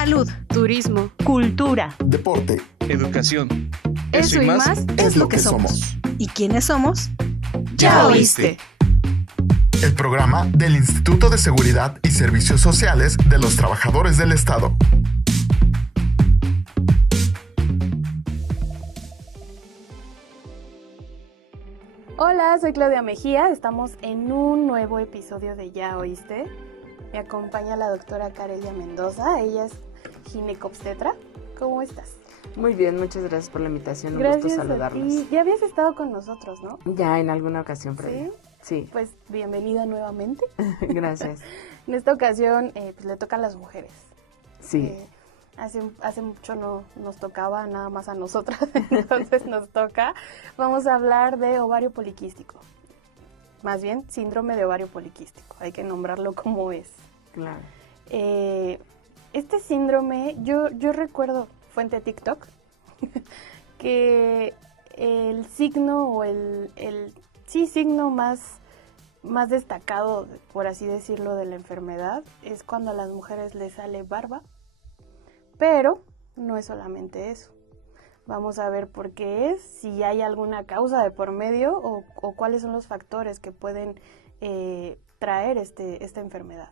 salud, turismo, cultura, deporte, educación. Eso y más es lo que somos. ¿Y quiénes somos? ¡Ya oíste! El programa del Instituto de Seguridad y Servicios Sociales de los Trabajadores del Estado. Hola, soy Claudia Mejía, estamos en un nuevo episodio de Ya Oíste. Me acompaña la doctora Carelia Mendoza, ella es ginecobstetra. ¿Cómo estás? Muy bien, muchas gracias por la invitación, un Gracias gusto saludarlos. a ti. Ya habías estado con nosotros, ¿no? Ya en alguna ocasión previa. Sí. Pues bienvenida nuevamente. Gracias. En esta ocasión pues le toca a las mujeres. Sí. Hace mucho no nos tocaba nada más a nosotras, entonces nos toca. Vamos a hablar de ovario poliquístico. Más bien, síndrome de ovario poliquístico. Hay que nombrarlo como es. Claro. Este síndrome, yo recuerdo, fuente TikTok, que el signo o el signo más destacado, por así decirlo, de la enfermedad es cuando a las mujeres les sale barba, pero no es solamente eso. Vamos a ver por qué es, si hay alguna causa de por medio o cuáles son los factores que pueden traer esta enfermedad.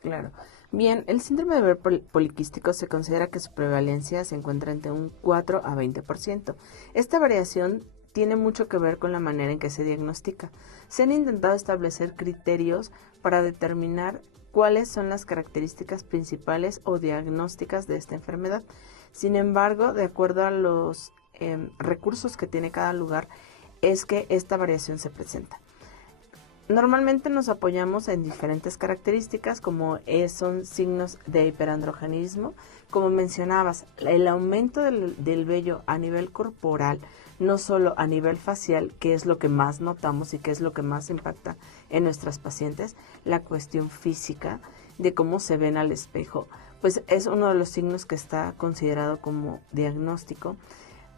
Claro. Bien, el síndrome de ovario poliquístico se considera que su prevalencia se encuentra entre un 4 a 20%. Esta variación tiene mucho que ver con la manera en que se diagnostica. Se han intentado establecer criterios para determinar cuáles son las características principales o diagnósticas de esta enfermedad. Sin embargo, de acuerdo a los recursos que tiene cada lugar, es que esta variación se presenta. Normalmente nos apoyamos en diferentes características como son signos de hiperandrogenismo. Como mencionabas, el aumento del vello a nivel corporal, no solo a nivel facial, que es lo que más notamos y que es lo que más impacta en nuestras pacientes, la cuestión física de cómo se ven al espejo, pues es uno de los signos que está considerado como diagnóstico.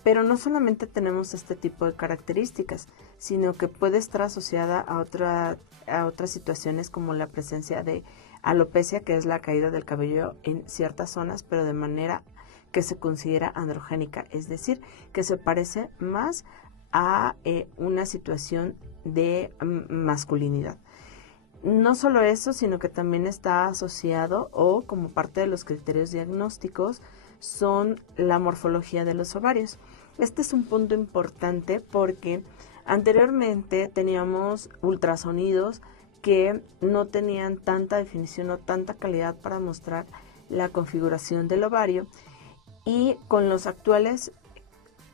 Pero no solamente tenemos este tipo de características, sino que puede estar asociada a otras situaciones como la presencia de alopecia, que es la caída del cabello en ciertas zonas, pero de manera que se considera androgénica, es decir, que se parece más a una situación de masculinidad. No solo eso, sino que también está asociado o como parte de los criterios diagnósticos son la morfología de los ovarios. Este es un punto importante porque anteriormente teníamos ultrasonidos que no tenían tanta definición o tanta calidad para mostrar la configuración del ovario, y con los actuales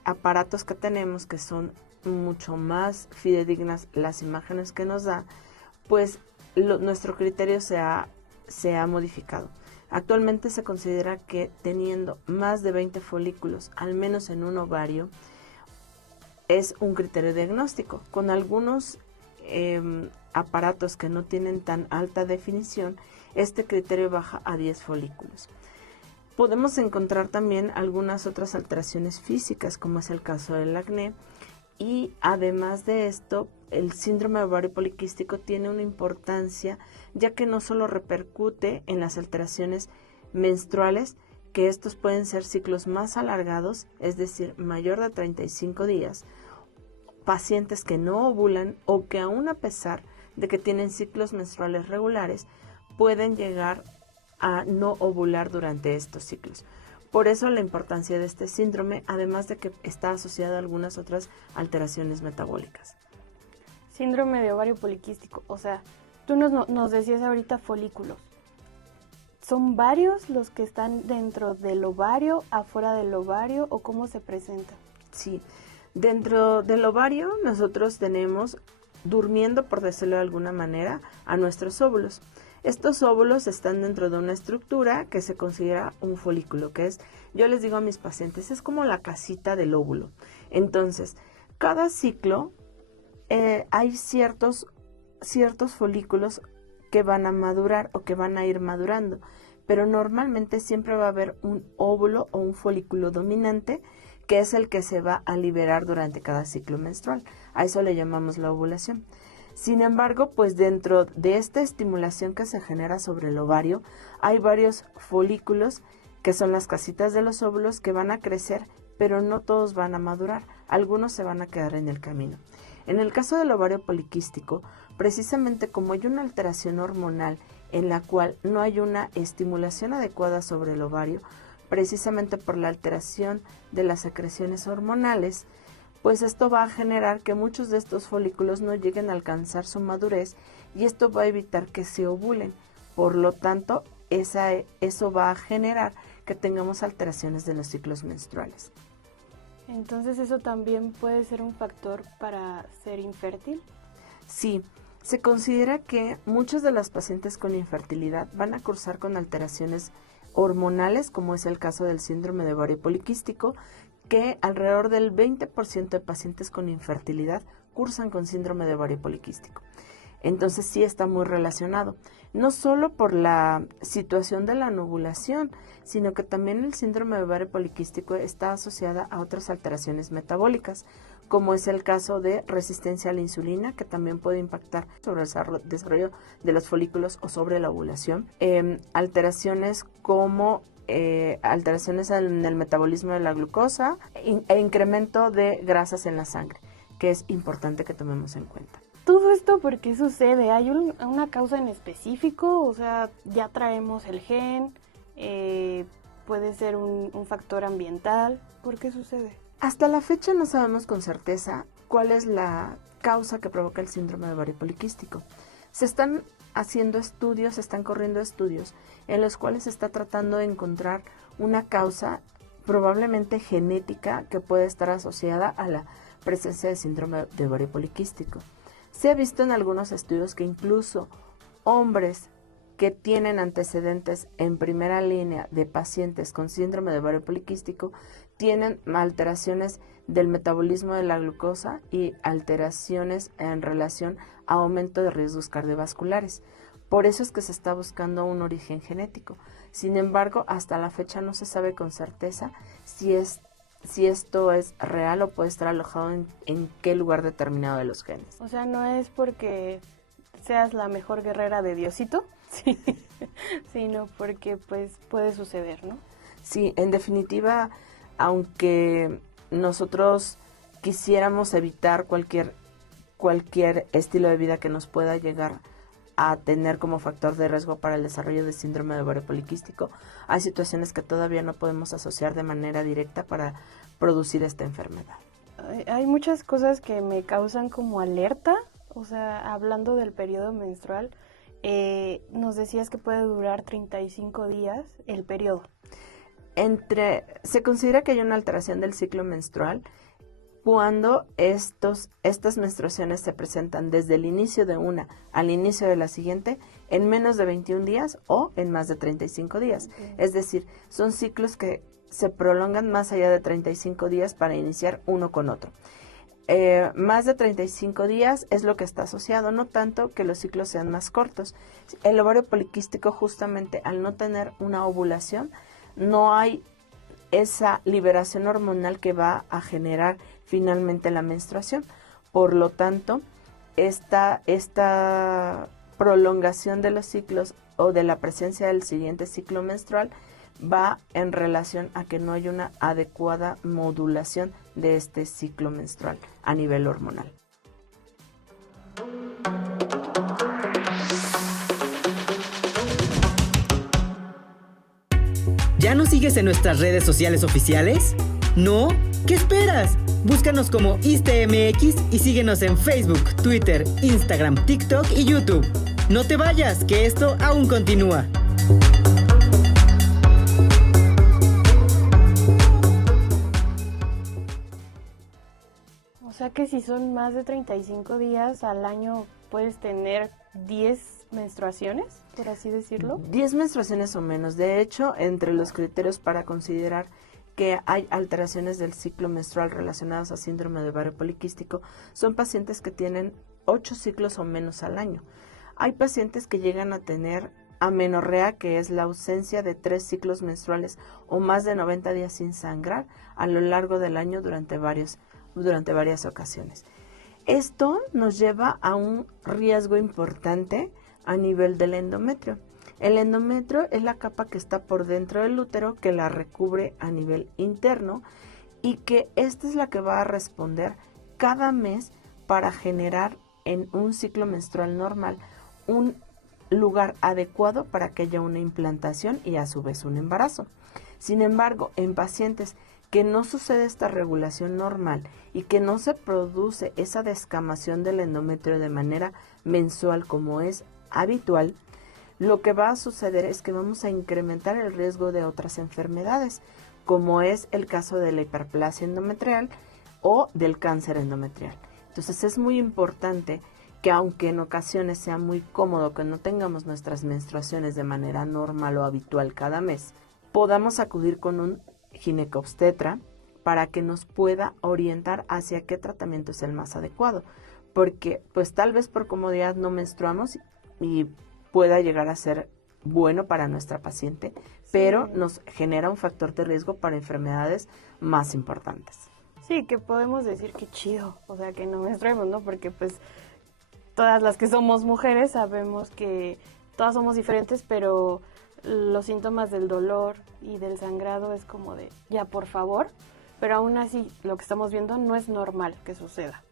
aparatos que tenemos, que son mucho más fidedignas las imágenes que nos da, pues nuestro criterio se ha modificado. Actualmente se considera que teniendo más de 20 folículos, al menos en un ovario, es un criterio diagnóstico. Con algunos aparatos que no tienen tan alta definición, este criterio baja a 10 folículos. Podemos encontrar también algunas otras alteraciones físicas, como es el caso del acné, y además de esto, el síndrome de ovario poliquístico tiene una importancia, ya que no solo repercute en las alteraciones menstruales, que estos pueden ser ciclos más alargados, es decir, mayor de 35 días, pacientes que no ovulan o que aún a pesar de que tienen ciclos menstruales regulares, pueden llegar a no ovular durante estos ciclos. Por eso la importancia de este síndrome, además de que está asociado a algunas otras alteraciones metabólicas. Síndrome de ovario poliquístico, o sea, tú nos decías ahorita folículos. ¿Son varios los que están dentro del ovario, afuera del ovario, o cómo se presenta? Sí, dentro del ovario nosotros tenemos, durmiendo por decirlo de alguna manera, a nuestros óvulos. Estos óvulos están dentro de una estructura que se considera un folículo, que es, yo les digo a mis pacientes, es como la casita del óvulo. Entonces, cada ciclo hay ciertos folículos que van a madurar o que van a ir madurando, pero normalmente siempre va a haber un óvulo o un folículo dominante, que es el que se va a liberar durante cada ciclo menstrual. A eso le llamamos la ovulación. Sin embargo, pues dentro de esta estimulación que se genera sobre el ovario, hay varios folículos que son las casitas de los óvulos que van a crecer, pero no todos van a madurar, algunos se van a quedar en el camino. En el caso del ovario poliquístico, precisamente como hay una alteración hormonal en la cual no hay una estimulación adecuada sobre el ovario, precisamente por la alteración de las secreciones hormonales, pues esto va a generar que muchos de estos folículos no lleguen a alcanzar su madurez y esto va a evitar que se ovulen. Por lo tanto, eso va a generar que tengamos alteraciones de los ciclos menstruales. Entonces, ¿eso también puede ser un factor para ser infértil? Sí, se considera que muchas de las pacientes con infertilidad van a cursar con alteraciones hormonales, como es el caso del síndrome de ovario poliquístico, que alrededor del 20% de pacientes con infertilidad cursan con síndrome de ovario poliquístico. Entonces sí está muy relacionado, no solo por la situación de la anovulación, sino que también el síndrome de ovario poliquístico está asociada a otras alteraciones metabólicas, como es el caso de resistencia a la insulina, que también puede impactar sobre el desarrollo de los folículos o sobre la ovulación, alteraciones como alteraciones en el metabolismo de la glucosa e incremento de grasas en la sangre, que es importante que tomemos en cuenta. ¿Todo esto por qué sucede? ¿Hay una causa en específico? O sea, ya traemos el gen, puede ser un factor ambiental. ¿Por qué sucede? Hasta la fecha no sabemos con certeza cuál es la causa que provoca el síndrome de ovario poliquístico. Se están haciendo estudios, se están corriendo estudios en los cuales se está tratando de encontrar una causa probablemente genética que puede estar asociada a la presencia de síndrome de ovario poliquístico. Se ha visto en algunos estudios que incluso hombres que tienen antecedentes en primera línea de pacientes con síndrome de ovario poliquístico tienen alteraciones del metabolismo de la glucosa y alteraciones en relación a aumento de riesgos cardiovasculares. Por eso es que se está buscando un origen genético. Sin embargo, hasta la fecha no se sabe con certeza si esto es real o puede estar alojado en qué lugar determinado de los genes. O sea, no es porque seas la mejor guerrera de Diosito, sí, sino porque pues puede suceder, ¿no? Sí, en definitiva, aunque nosotros quisiéramos evitar cualquier estilo de vida que nos pueda llegar a tener como factor de riesgo para el desarrollo de síndrome de ovario poliquístico, hay situaciones que todavía no podemos asociar de manera directa para producir esta enfermedad. Hay muchas cosas que me causan como alerta, o sea, hablando del periodo menstrual, nos decías que puede durar 35 días el periodo. Se considera que hay una alteración del ciclo menstrual cuando estas menstruaciones se presentan desde el inicio de una al inicio de la siguiente en menos de 21 días o en más de 35 días. Okay. Es decir, son ciclos que se prolongan más allá de 35 días para iniciar uno con otro. Más de 35 días es lo que está asociado, no tanto que los ciclos sean más cortos. El ovario poliquístico, justamente al no tener una ovulación, no hay esa liberación hormonal que va a generar finalmente la menstruación. Por lo tanto, esta prolongación de los ciclos o de la presencia del siguiente ciclo menstrual va en relación a que no hay una adecuada modulación de este ciclo menstrual a nivel hormonal. ¿Ya nos sigues en nuestras redes sociales oficiales? ¿No? ¿Qué esperas? Búscanos como ISTEMX y síguenos en Facebook, Twitter, Instagram, TikTok y YouTube. No te vayas, que esto aún continúa. O sea que si son más de 35 días al año, puedes tener 10 menstruaciones, por así decirlo. 10 menstruaciones o menos. De hecho, entre los criterios para considerar que hay alteraciones del ciclo menstrual relacionadas a síndrome de ovario poliquístico son pacientes que tienen 8 ciclos o menos al año. Hay pacientes que llegan a tener amenorrea, que es la ausencia de 3 ciclos menstruales o más de 90 días sin sangrar a lo largo del año durante varias ocasiones. Esto nos lleva a un riesgo importante a nivel del endometrio. El endometrio es la capa que está por dentro del útero que la recubre a nivel interno y que esta es la que va a responder cada mes para generar en un ciclo menstrual normal un lugar adecuado para que haya una implantación y a su vez un embarazo. Sin embargo, en pacientes que no sucede esta regulación normal y que no se produce esa descamación del endometrio de manera mensual como es habitual, lo que va a suceder es que vamos a incrementar el riesgo de otras enfermedades, como es el caso de la hiperplasia endometrial o del cáncer endometrial. Entonces es muy importante que aunque en ocasiones sea muy cómodo que no tengamos nuestras menstruaciones de manera normal o habitual cada mes, podamos acudir con un ginecobstetra para que nos pueda orientar hacia qué tratamiento es el más adecuado, porque pues tal vez por comodidad no menstruamos y pueda llegar a ser bueno para nuestra paciente, pero nos genera un factor de riesgo para enfermedades más importantes. Sí, que podemos decir que chido, o sea, que no menstruemos, ¿no? Porque pues todas las que somos mujeres sabemos que todas somos diferentes, pero los síntomas del dolor y del sangrado es como de, ya por favor, pero aún así lo que estamos viendo no es normal que suceda.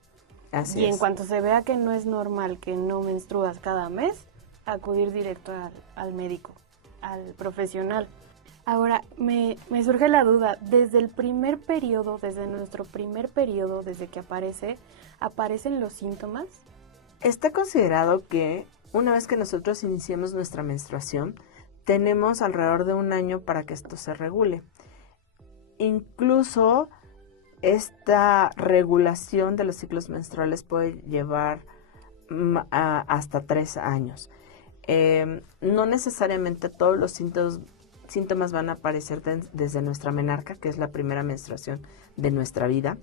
Así y es. En cuanto se vea que no es normal, que no menstruas cada mes, acudir directo al médico, al profesional. Ahora, me surge la duda, desde el primer periodo, desde nuestro primer periodo, desde que ¿aparecen los síntomas? Está considerado que una vez que nosotros iniciemos nuestra menstruación, tenemos alrededor de 1 año para que esto se regule. Incluso esta regulación de los ciclos menstruales puede llevar hasta 3 años. No necesariamente todos los síntomas van a aparecer desde nuestra menarca, que es la primera menstruación de nuestra vida.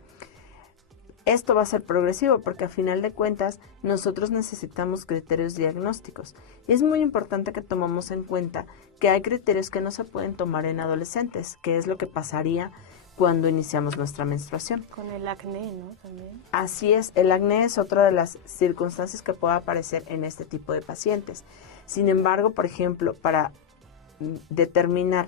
Esto va a ser progresivo porque a final de cuentas nosotros necesitamos criterios diagnósticos. Y es muy importante que tomemos en cuenta que hay criterios que no se pueden tomar en adolescentes, que es lo que pasaría cuando iniciamos nuestra menstruación. Con el acné, ¿no? También. Así es, el acné es otra de las circunstancias que puede aparecer en este tipo de pacientes. Sin embargo, por ejemplo, para determinar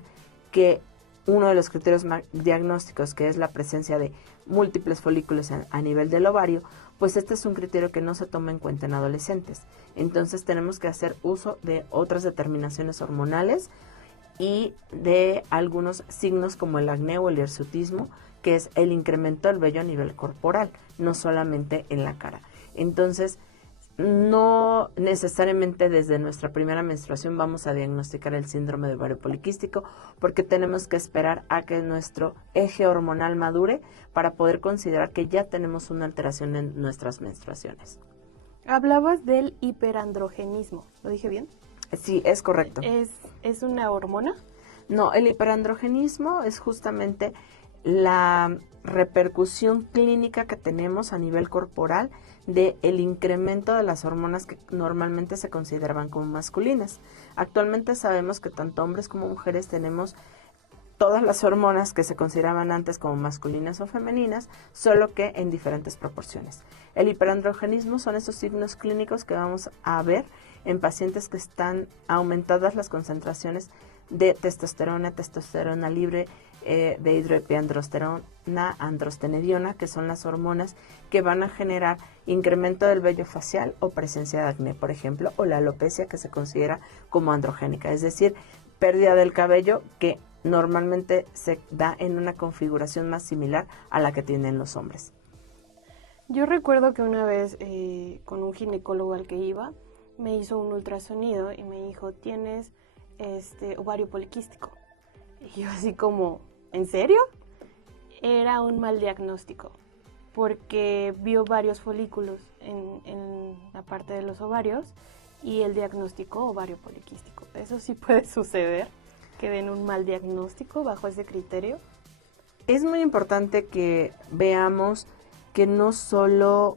que uno de los criterios diagnósticos, que es la presencia de múltiples folículos a nivel del ovario, pues este es un criterio que no se toma en cuenta en adolescentes. Entonces tenemos que hacer uso de otras determinaciones hormonales y de algunos signos como el acné o el hirsutismo, que es el incremento del vello a nivel corporal, no solamente en la cara. Entonces, no necesariamente desde nuestra primera menstruación vamos a diagnosticar el síndrome de ovario poliquístico, porque tenemos que esperar a que nuestro eje hormonal madure para poder considerar que ya tenemos una alteración en nuestras menstruaciones. Hablabas del hiperandrogenismo, ¿lo dije bien? Sí, es correcto. ¿Es una hormona? No, el hiperandrogenismo es justamente la repercusión clínica que tenemos a nivel corporal de el incremento de las hormonas que normalmente se consideraban como masculinas. Actualmente sabemos que tanto hombres como mujeres tenemos todas las hormonas que se consideraban antes como masculinas o femeninas, solo que en diferentes proporciones. El hiperandrogenismo son esos signos clínicos que vamos a ver en pacientes que están aumentadas las concentraciones de testosterona libre, de hidroepiandrosterona, androstenediona, que son las hormonas que van a generar incremento del vello facial o presencia de acné, por ejemplo, o la alopecia, que se considera como androgénica, es decir, pérdida del cabello que normalmente se da en una configuración más similar a la que tienen los hombres. Yo recuerdo que una vez con un ginecólogo al que iba, me hizo un ultrasonido y me dijo, tienes ovario poliquístico. Y yo así como, ¿en serio? Era un mal diagnóstico, porque vio varios folículos en la parte de los ovarios y él diagnosticó ovario poliquístico. ¿Eso sí puede suceder? ¿Que den un mal diagnóstico bajo ese criterio? Es muy importante que veamos que no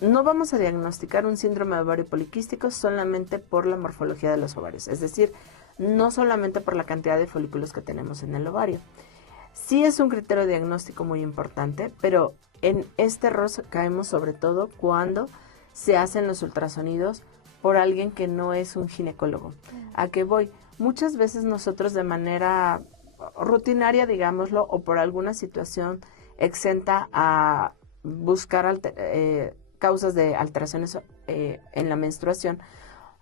vamos a diagnosticar un síndrome de ovario poliquístico solamente por la morfología de los ovarios, es decir, no solamente por la cantidad de folículos que tenemos en el ovario. Sí es un criterio diagnóstico muy importante, pero en este error caemos sobre todo cuando se hacen los ultrasonidos por alguien que no es un ginecólogo. ¿A qué voy? Muchas veces nosotros de manera rutinaria, digámoslo, o por alguna situación exenta a buscar causas de alteraciones en la menstruación,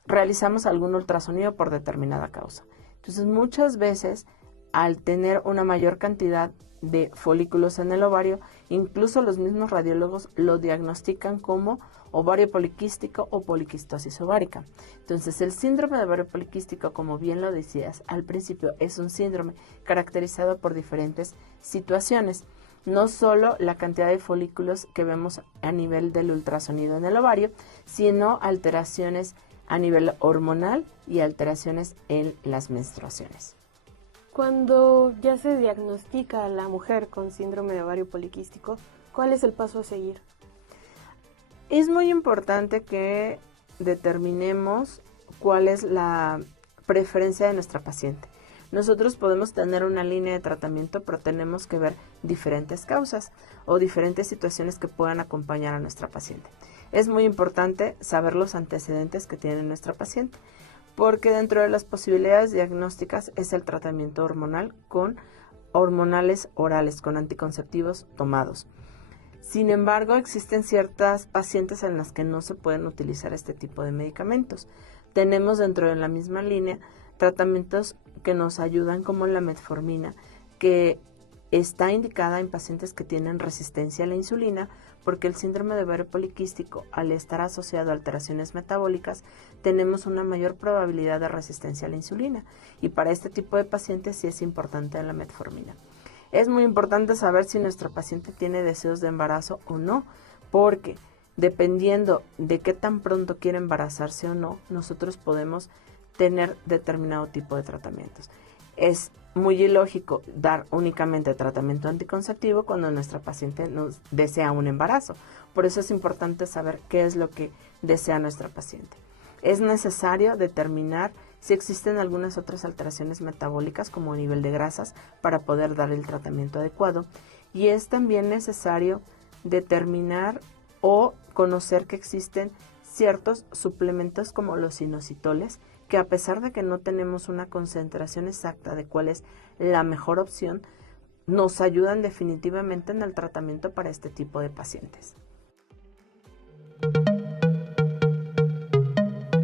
realizamos algún ultrasonido por determinada causa. Entonces, muchas veces, al tener una mayor cantidad de folículos en el ovario, incluso los mismos radiólogos lo diagnostican como ovario poliquístico o poliquistosis ovárica. Entonces, el síndrome de ovario poliquístico, como bien lo decías al principio, es un síndrome caracterizado por diferentes situaciones. No solo la cantidad de folículos que vemos a nivel del ultrasonido en el ovario, sino alteraciones a nivel hormonal y alteraciones en las menstruaciones. Cuando ya se diagnostica a la mujer con síndrome de ovario poliquístico, ¿cuál es el paso a seguir? Es muy importante que determinemos cuál es la preferencia de nuestra paciente. Nosotros podemos tener una línea de tratamiento, pero tenemos que ver diferentes causas o diferentes situaciones que puedan acompañar a nuestra paciente. Es muy importante saber los antecedentes que tiene nuestra paciente, porque dentro de las posibilidades diagnósticas es el tratamiento hormonal con hormonales orales, con anticonceptivos tomados. Sin embargo, existen ciertas pacientes en las que no se pueden utilizar este tipo de medicamentos. Tenemos dentro de la misma línea tratamientos que nos ayudan, como la metformina, que está indicada en pacientes que tienen resistencia a la insulina, porque el síndrome de ovario poliquístico, al estar asociado a alteraciones metabólicas, tenemos una mayor probabilidad de resistencia a la insulina, y para este tipo de pacientes sí es importante la metformina. Es muy importante saber si nuestra paciente tiene deseos de embarazo o no, porque dependiendo de qué tan pronto quiere embarazarse o no, nosotros podemos tener determinado tipo de tratamientos. Es muy ilógico dar únicamente tratamiento anticonceptivo cuando nuestra paciente nos desea un embarazo. Por eso es importante saber qué es lo que desea nuestra paciente. Es necesario determinar si existen algunas otras alteraciones metabólicas, como nivel de grasas, para poder dar el tratamiento adecuado. Y es también necesario determinar o conocer que existen ciertos suplementos como los inositoles, que a pesar de que no tenemos una concentración exacta de cuál es la mejor opción, nos ayudan definitivamente en el tratamiento para este tipo de pacientes.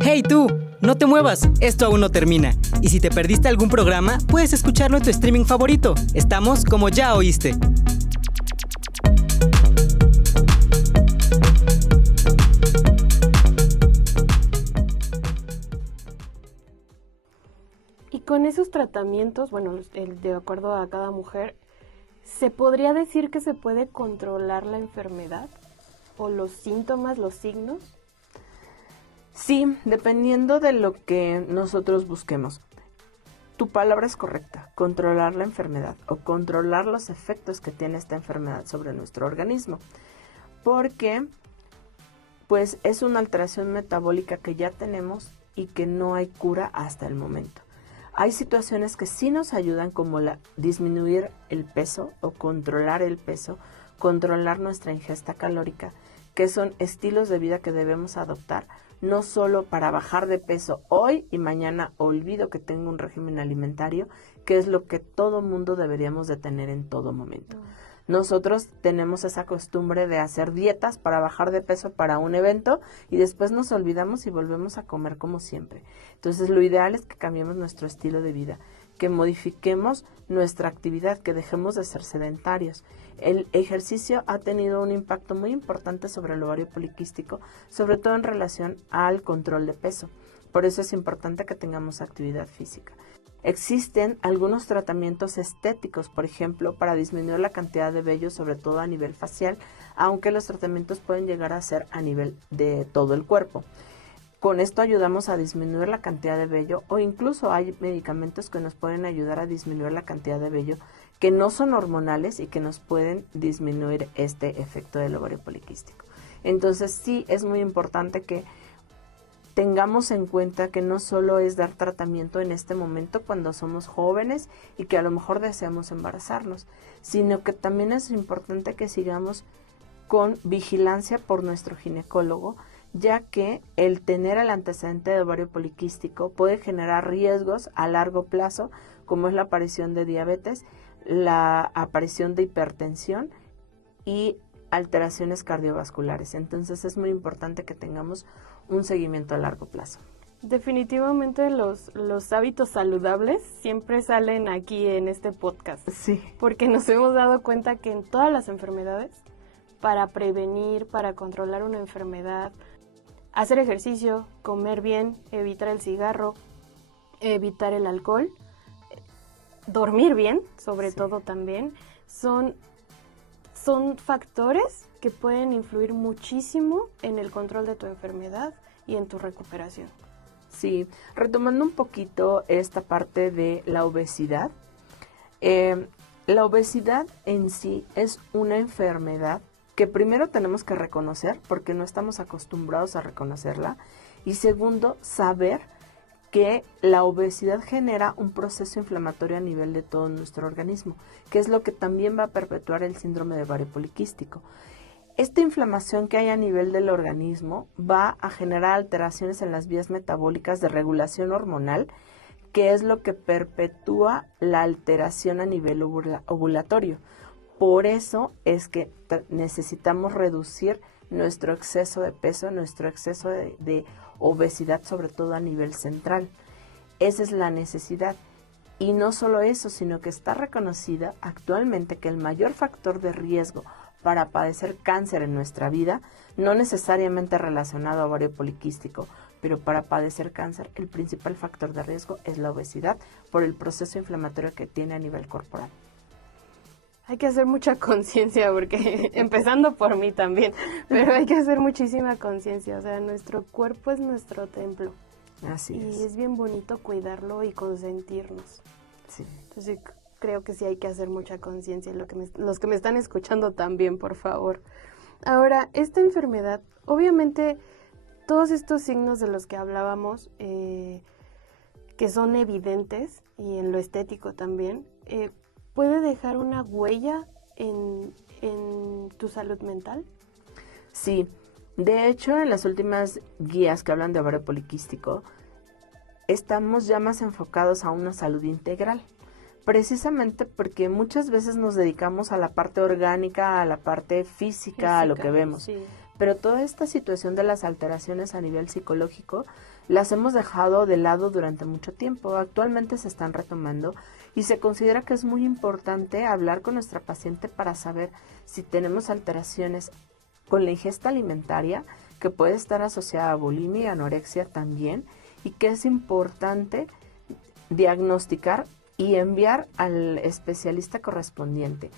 ¡Hey tú! No te muevas, esto aún no termina. Y si te perdiste algún programa, puedes escucharlo en tu streaming favorito. Estamos como ya oíste. Y con esos tratamientos, bueno, de acuerdo a cada mujer, ¿se podría decir que se puede controlar la enfermedad? ¿O los síntomas, los signos? Sí, dependiendo de lo que nosotros busquemos. Tu palabra es correcta, controlar la enfermedad o controlar los efectos que tiene esta enfermedad sobre nuestro organismo. Porque, pues, es una alteración metabólica que ya tenemos y que no hay cura hasta el momento. Hay situaciones que sí nos ayudan, como disminuir el peso o controlar el peso, controlar nuestra ingesta calórica, que son estilos de vida que debemos adoptar, no solo para bajar de peso hoy y mañana olvido que tengo un régimen alimentario, que es lo que todo mundo deberíamos de tener en todo momento. Nosotros tenemos esa costumbre de hacer dietas para bajar de peso para un evento y después nos olvidamos y volvemos a comer como siempre. Entonces, lo ideal es que cambiemos nuestro estilo de vida, que modifiquemos nuestra actividad, que dejemos de ser sedentarios. El ejercicio ha tenido un impacto muy importante sobre el ovario poliquístico, sobre todo en relación al control de peso. Por eso es importante que tengamos actividad física. Existen algunos tratamientos estéticos, por ejemplo, para disminuir la cantidad de vello, sobre todo a nivel facial, aunque los tratamientos pueden llegar a ser a nivel de todo el cuerpo. Con esto ayudamos a disminuir la cantidad de vello, o incluso hay medicamentos que nos pueden ayudar a disminuir la cantidad de vello que no son hormonales y que nos pueden disminuir este efecto del ovario poliquístico. Entonces sí es muy importante que tengamos en cuenta que no solo es dar tratamiento en este momento cuando somos jóvenes y que a lo mejor deseamos embarazarnos, sino que también es importante que sigamos con vigilancia por nuestro ginecólogo, ya que el tener el antecedente de ovario poliquístico puede generar riesgos a largo plazo, como es la aparición de diabetes, la aparición de hipertensión y alteraciones cardiovasculares. Entonces es muy importante que tengamos un seguimiento a largo plazo. Definitivamente los hábitos saludables siempre salen aquí en este podcast. Sí. Porque nos hemos dado cuenta que en todas las enfermedades, para prevenir, para controlar una enfermedad, hacer ejercicio, comer bien, evitar el cigarro, evitar el alcohol, dormir bien, sobre todo también, son factores que pueden influir muchísimo en el control de tu enfermedad y en tu recuperación. Sí, retomando un poquito esta parte de la obesidad. La obesidad en sí es una enfermedad que primero tenemos que reconocer porque no estamos acostumbrados a reconocerla, y segundo, saber que la obesidad genera un proceso inflamatorio a nivel de todo nuestro organismo, que es lo que también va a perpetuar el síndrome de ovario poliquístico. Esta inflamación que hay a nivel del organismo va a generar alteraciones en las vías metabólicas de regulación hormonal, que es lo que perpetúa la alteración a nivel ovulatorio. Por eso es que necesitamos reducir nuestro exceso de peso, nuestro exceso de obesidad, sobre todo a nivel central. Esa es la necesidad. Y no solo eso, sino que está reconocida actualmente que el mayor factor de riesgo para padecer cáncer en nuestra vida, no necesariamente relacionado a ovario poliquístico, pero para padecer cáncer, el principal factor de riesgo es la obesidad por el proceso inflamatorio que tiene a nivel corporal. Hay que hacer mucha conciencia, porque empezando por mí también, pero hay que hacer muchísima conciencia. O sea, nuestro cuerpo es nuestro templo. Así es. Y es bien bonito cuidarlo y consentirnos. Sí. Entonces creo que sí hay que hacer mucha conciencia. Los que me están escuchando también, por favor. Ahora, esta enfermedad, obviamente, todos estos signos de los que hablábamos, que son evidentes, y en lo estético también, ¿puede dejar una huella en tu salud mental? Sí, de hecho en las últimas guías que hablan de ovario poliquístico, estamos ya más enfocados a una salud integral, precisamente porque muchas veces nos dedicamos a la parte orgánica, a la parte física, a lo que vemos. Sí. Pero toda esta situación de las alteraciones a nivel psicológico las hemos dejado de lado durante mucho tiempo. Actualmente se están retomando y se considera que es muy importante hablar con nuestra paciente para saber si tenemos alteraciones con la ingesta alimentaria, que puede estar asociada a bulimia y anorexia también, y que es importante diagnosticar y enviar al especialista correspondiente.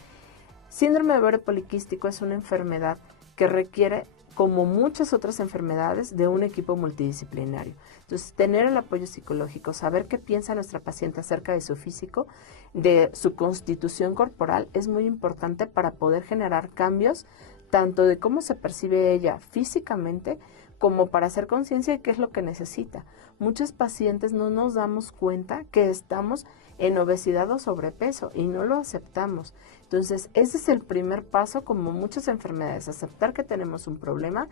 Síndrome de ovario poliquístico es una enfermedad que requiere, como muchas otras enfermedades, de un equipo multidisciplinario. Entonces, tener el apoyo psicológico, saber qué piensa nuestra paciente acerca de su físico, de su constitución corporal, es muy importante para poder generar cambios, tanto de cómo se percibe ella físicamente, como para hacer conciencia de qué es lo que necesita. Muchos pacientes no nos damos cuenta que estamos en obesidad o sobrepeso y no lo aceptamos. Entonces, ese es el primer paso, como muchas enfermedades, aceptar que tenemos un problema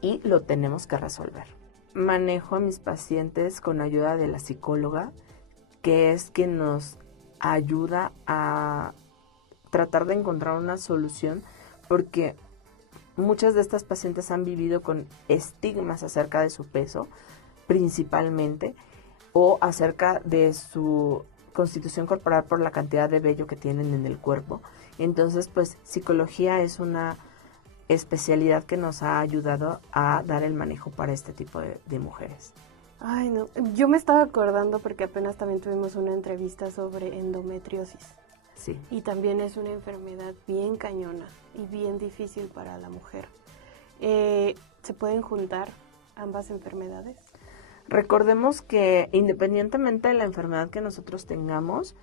y lo tenemos que resolver. Manejo a mis pacientes con ayuda de la psicóloga, que es quien nos ayuda a tratar de encontrar una solución, porque muchas de estas pacientes han vivido con estigmas acerca de su peso, principalmente, o acerca de su constitución corporal por la cantidad de vello que tienen en el cuerpo. Entonces, pues, psicología es una especialidad que nos ha ayudado a dar el manejo para este tipo de mujeres. Ay, no. Yo me estaba acordando porque apenas también tuvimos una entrevista sobre endometriosis. Sí. Y también es una enfermedad bien cañona y bien difícil para la mujer. ¿Se pueden juntar ambas enfermedades? Recordemos que independientemente de la enfermedad que nosotros tengamos,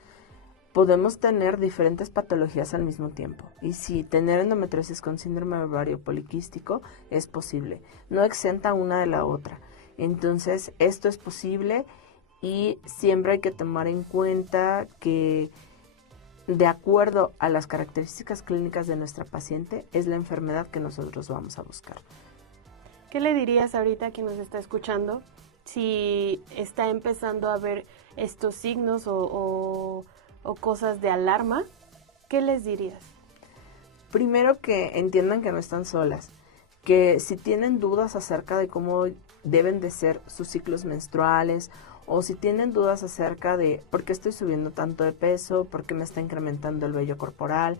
podemos tener diferentes patologías al mismo tiempo. Y sí, tener endometriosis con síndrome ovario poliquístico es posible. No exenta una de la otra. Entonces, esto es posible y siempre hay que tomar en cuenta que, de acuerdo a las características clínicas de nuestra paciente, es la enfermedad que nosotros vamos a buscar. ¿Qué le dirías ahorita a quien nos está escuchando si está empezando a ver estos signos o cosas de alarma? ¿Qué les dirías? Primero, que entiendan que no están solas, que si tienen dudas acerca de cómo deben de ser sus ciclos menstruales, o si tienen dudas acerca de por qué estoy subiendo tanto de peso, por qué me está incrementando el vello corporal,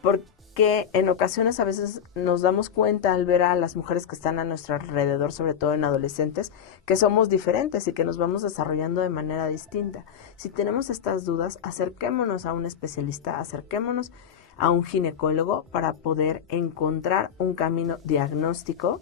porque en ocasiones a veces nos damos cuenta al ver a las mujeres que están a nuestro alrededor, sobre todo en adolescentes, que somos diferentes y que nos vamos desarrollando de manera distinta. Si tenemos estas dudas, acerquémonos a un especialista, acerquémonos a un ginecólogo para poder encontrar un camino diagnóstico,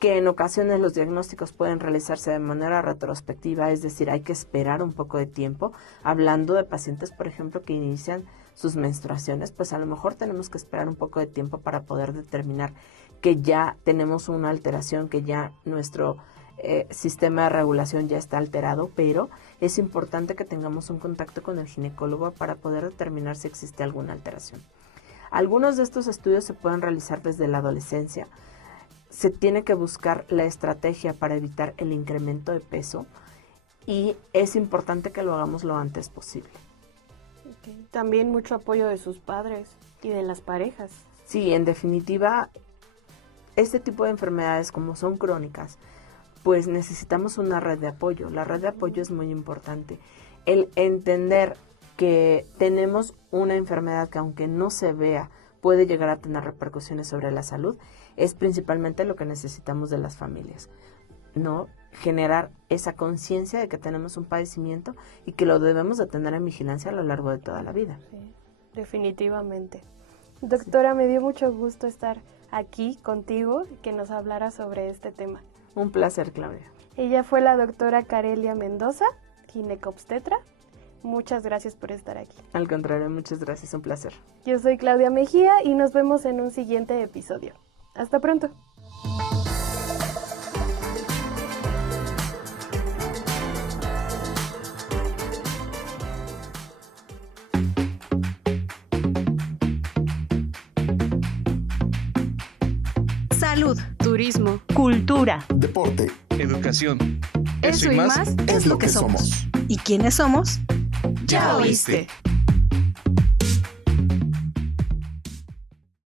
que en ocasiones los diagnósticos pueden realizarse de manera retrospectiva, es decir, hay que esperar un poco de tiempo. Hablando de pacientes, por ejemplo, que inician sus menstruaciones, pues a lo mejor tenemos que esperar un poco de tiempo para poder determinar que ya tenemos una alteración, que ya nuestro sistema de regulación ya está alterado, pero es importante que tengamos un contacto con el ginecólogo para poder determinar si existe alguna alteración. Algunos de estos estudios se pueden realizar desde la adolescencia. Se tiene que buscar la estrategia para evitar el incremento de peso y es importante que lo hagamos lo antes posible. Okay. También mucho apoyo de sus padres y de las parejas. Sí, en definitiva, este tipo de enfermedades, como son crónicas, pues necesitamos una red de apoyo. La red de apoyo es muy importante. El entender que tenemos una enfermedad que, aunque no se vea, puede llegar a tener repercusiones sobre la salud, es principalmente lo que necesitamos de las familias, ¿no? Generar esa conciencia de que tenemos un padecimiento y que lo debemos de tener en vigilancia a lo largo de toda la vida. Sí, definitivamente. Doctora, me dio mucho gusto estar aquí contigo y que nos hablara sobre este tema. Un placer, Claudia. Ella fue la doctora Carelia Mendoza, ginecobstetra. Muchas gracias por estar aquí. Al contrario, muchas gracias, un placer. Yo soy Claudia Mejía y nos vemos en un siguiente episodio. Hasta pronto. Salud, Turismo, cultura, Deporte. Educación. eso y más Es lo que somos. ¿Y quiénes somos? ya oíste.